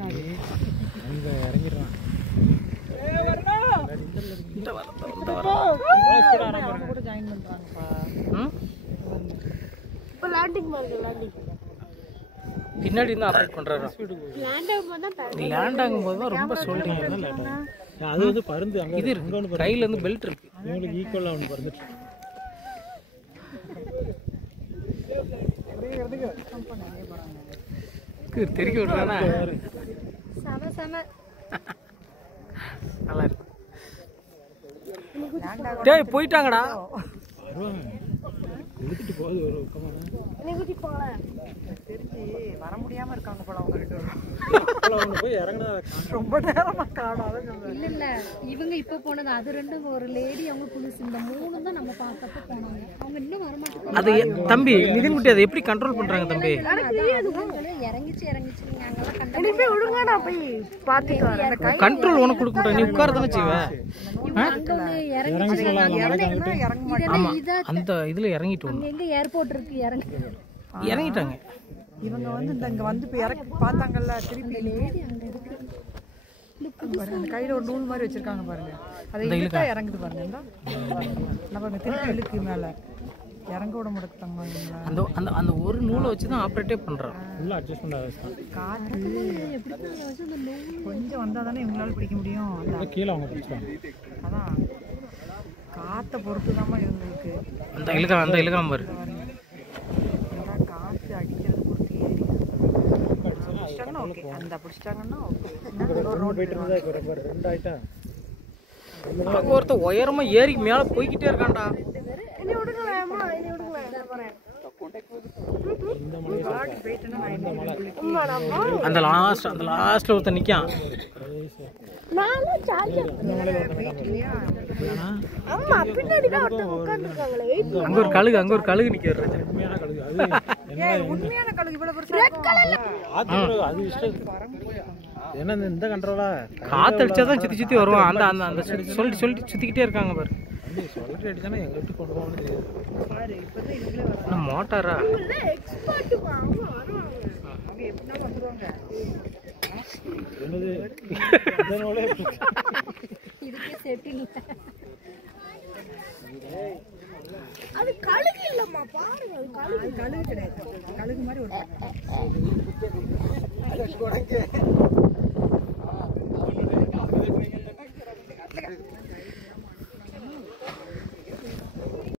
அங்க இறங்கிடுறான். பின்னாடி இருந்து ஆப்ரேட் பண்றாரு. லேண்ட் ஆகும்போது தான் ரொம்ப சொல்றீங்க. அது வந்து பருந்து அங்க இது கையில இருந்து பெல்ட் இருக்கு. இவங்களுக்கு ஈக்குவலா ஒன்று பறந்துட்டு தெரிக்க விடுறானா? நல்லா இருக்கு. டேய் போயிட்டாங்கடா. இழுத்துட்டு போகுது ஒரு தெரிஞ்சு வர முடியாம இருக்காங்க போல அவங்க ரெண்டு அவங்க போய் இறங்கினா ரொம்ப நேரமா காணாத. இல்ல இல்ல இவங்க இப்ப போனது அது ரெண்டும் ஒரு லேடி அவங்க புதுசு. இந்த மூணு தான் நம்ம பார்த்தப்ப போனாங்க. அவங்க இன்னும் வர மாட்டாங்க. அது தம்பி நிதின் குட்டி அதை எப்படி கண்ட்ரோல் பண்றாங்க தம்பி? இறங்கிச்சு நீங்க அங்கெல்லாம் கண்டிப்பா விடுங்க, நான் போய் பாத்துட்டு வரேன். கண்ட்ரோல் உனக்கு கொடுக்க மாட்டேன். நீ உட்கார தானே செய்வ. அந்த இதுல இறங்கிட்டு எங்க ஏர்போர்ட் இருக்கு இறங்கிட்டாங்க. இவங்க வந்து இங்க வந்து இப்ப இறக்கி பார்த்தாங்கல்ல, திருப்பி அந்த கையில ஒரு நூல் மாதிரி வச்சிருக்காங்க பாருங்க, அதை இழுத்தா இறங்குது பாருங்க. நம்ம திருப்பி இழுக்கு மேல இறங்க விட மாட்டாங்க. அந்த அந்த அந்த ஒரு நூலை வச்சுதான் ஆப்ரேட்டே பண்றான். ஃபுல்லா அட்ஜஸ்ட்மெண்ட் ஆகுது. காத்து கொஞ்சம் வந்தா தானே இவங்களால பிடிக்க முடியும். கீழே அவங்க பிடிச்சாங்க. அதான் காத்தை பொறுத்துதாம்மா இவங்களுக்கு. அந்த இழுக்காம பாரு. காத்து அடிக்கிறது பொறுத்து ஏறி பிடிச்சிட்டாங்கன்னா ஓகே. அந்த பிடிச்சிட்டாங்கன்னா ரெண்டு ஆயிட்டா ஒருத்த உயரமா ஏறி மேல போய்கிட்டே இருக்கான்டா. அந்த லாஸ்ட்ல ஒருத்த நிக்கான். அங்க ஒரு கழுகு நிக்கிறது. உண்மையான கழுகு இவ்வளவு ஏன்னா இந்த கண்ட்ரோலா காத்தடிச்சாதான் சுத்தி வருவான். அந்த அந்த அந்த சொல்லிட்டு சுத்திக்கிட்டே இருக்காங்க பாரு. சொல்லிட்டு அடிச்சானா எங்க விட்டு கொண்டு போகணும்னு தெரியாது. மோட்டாரா என்னது இதுக்கே செட்டில். அது கழுகு இல்லம்மா, பாருங்க. கழுகு கிடையாது. கழுகு மாதிரி ஒரு